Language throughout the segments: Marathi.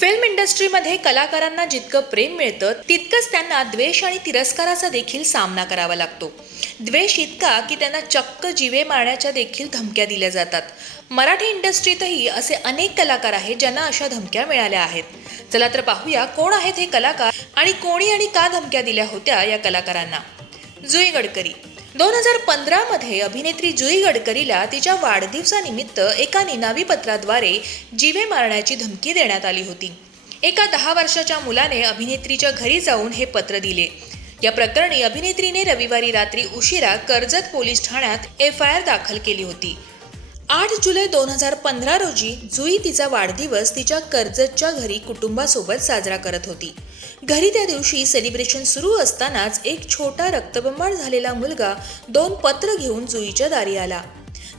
फिल्म इंडस्ट्रीमध्ये कलाकारांना जितकं प्रेम मिळतं तितकंच त्यांना द्वेष आणि तिरस्काराचा देखील सामना करावा लागतो. द्वेष इतका की त्यांना चक्क जीवे मारण्याच्या देखील धमक्या दिल्या जातात. मराठी इंडस्ट्रीतही असे अनेक कलाकार आहेत ज्यांना अशा धमक्या मिळाल्या आहेत. चला तर पाहूया कोण आहेत हे कलाकार आणि कोणी आणि का धमक्या दिल्या होत्या या कलाकारांना. जुई गडकरी. दोन हजार पंधरामध्ये अभिनेत्री जुई गडकरीला तिच्या वाढदिवसानिमित्त एका निनावी पत्राद्वारे जीवे मारण्याची धमकी देण्यात आली होती. एका दहा वर्षाच्या मुलाने अभिनेत्रीच्या घरी जाऊन हे पत्र दिले. या प्रकरणी अभिनेत्रीने रविवारी रात्री उशिरा कर्जत पोलीस ठाण्यात एफ आय आर दाखल केली होती. आठ जुलै दोन हजार पंधरा रोजी जुई तिचा वाढदिवस तिच्या कर्जतच्या घरी कुटुंबासोबत साजरा करत होती. घरी त्या दिवशी सेलिब्रेशन सुरू असतानाच एक छोटा रक्तबंबाळ झालेला मुलगा दोन पत्र घेऊन जुईच्या दारी आला.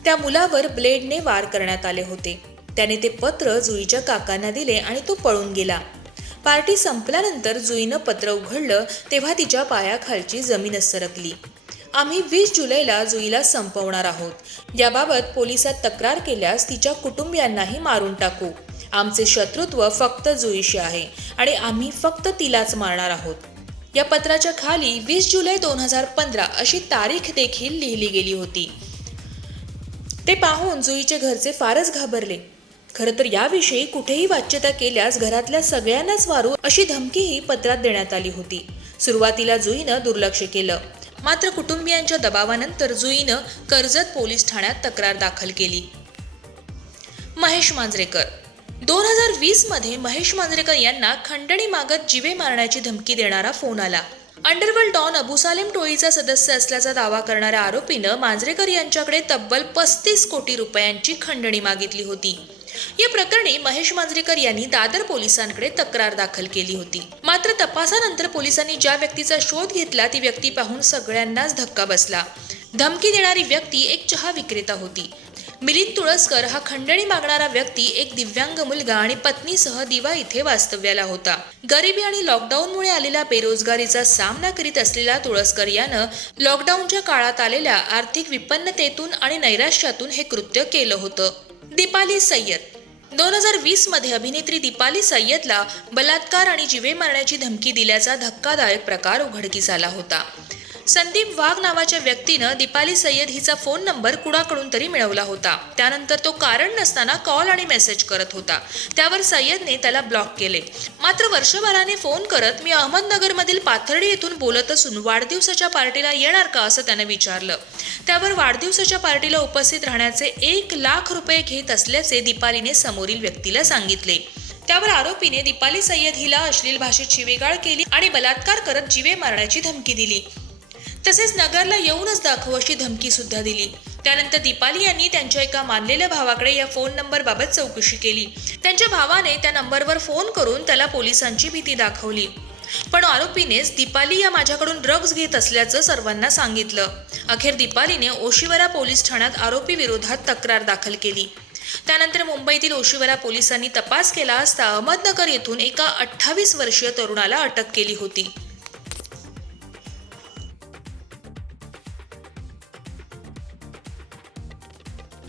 त्या मुलावर ब्लेडने वार करण्यात आले होते. त्याने ते पत्र जुईच्या काकांना दिले आणि तो पळून गेला. पार्टी संपल्यानंतर जुईनं पत्र उघडलं तेव्हा तिच्या पायाखालची जमीनच सरकली. आम्ही वीस जुलैला जुईला संपवणार आहोत. याबाबत पोलिसात तक्रार केल्यास तिच्या कुटुंबियांनाही मारून टाकू. आमचे शत्रुत्व फक्त जुईशी आहे. आणि आम्ही फक्त तिलाच मारणार आहोत. या पत्राच्या खाली वीस जुलै दोन हजार पंधरा अशी तारीख देखील लिहिली गेली होती. ते पाहून जुईचे घरचे फारच घाबरले. खरं तर याविषयी कुठेही वाच्यता केल्यास घरातल्या सगळ्यांनाच मारू अशी धमकीही पत्रात देण्यात आली होती. सुरुवातीला जुईनं दुर्लक्ष केलं. मात्र कुटुंबियांच्या दबावानंतर जुईनं कर्जत पोलीस ठाण्यात तक्रार दाखल केली. महेश मांजरेकर दोन हजार वीसमध्ये महेश मांजरेकर यांना खंडणी मागत जीवे मारण्याची धमकी देणारा फोन आला. अंडरवर्ल्ड डॉन अबुसालेम टोळीचा सदस्य असल्याचा दावा करणाऱ्या आरोपीनं मांजरेकर यांच्याकडे तब्बल पस्तीस कोटी रुपयांची खंडणी मागितली होती. या प्रकरणी महेश मांजरेकर यांनी दादर पोलिसांकडे तक्रार दाखल केली होती. मात्र तपासानंतर पोलिसांनी ज्या व्यक्तीचा शोध घेतला ती व्यक्ती पाहून सगळ्यांनाच धक्का बसला. धमकी देणारी व्यक्ती एक चहा विक्रेता होती. मिलिंद तुळसकर हा खंडणी मागणारा व्यक्ती एक दिव्यांग मुलगा आणि पत्नीसह दिवा इथे वास्तव्याला होता. गरिबी आणि लॉकडाऊनमुळे आलेल्या बेरोजगारीचा सामना करीत असलेला तुळसकर यानं लॉकडाऊनच्या काळात आलेल्या आर्थिक विपन्नतेतून आणि नैराश्यातून हे कृत्य केलं होतं. दीपाली सय्यद. दोन हजार वीसमध्ये अभिनेत्री दीपाली सय्यदला बलात्कार आणि जीवे मारण्याची धमकी दिल्याचा धक्कादायक प्रकार उघडकीस आला होता. संदीप वाघ नावाच्या व्यक्तीनं दीपाली सय्यद हिचा फोन नंबर कुणाकडून तरी मिळवला होता. त्यानंतर तो कारण नसताना कॉल आणि मेसेज करत होता. त्यावर सय्यदने त्याला ब्लॉक केले. मात्र वर्षभराने फोन करत मी अहमदनगरमधील पाथर्डी येथून बोलत असून वाढदिवसाच्या पार्टीला येणार का असं त्यानं विचारलं. त्यावर वाढदिवसाच्या पार्टीला उपस्थित राहण्याचे एक लाख रुपये घेत असल्याचे दीपालीने समोरील व्यक्तीला सांगितले. त्यावर आरोपीने दीपाली सय्यद हिला अश्लील भाषेत शिवेगाळ केली आणि बलात्कार करत जीवे मारण्याची धमकी दिली. तसेच नगरला येऊनच दाखव अशी धमकी सुद्धा दिली. त्यानंतर दीपाली यांनी त्यांच्या एका मानलेल्या भावाकडे या फोन नंबर बाबत चौकशी केली. त्यांच्या भावाने त्या नंबरवर फोन करून त्याला पोलिसांची भीती दाखवली. पण आरोपीनेच दीपाली या माझ्याकडून ड्रग्ज घेत असल्याचं सर्वांना सांगितलं. अखेर दीपालीने ओशिवरा पोलीस ठाण्यात आरोपी विरोधात तक्रार दाखल केली. त्यानंतर मुंबईतील ओशिवरा पोलिसांनी तपास केला असता अहमदनगर येथून एका अठ्ठावीस वर्षीय तरुणाला अटक केली होती.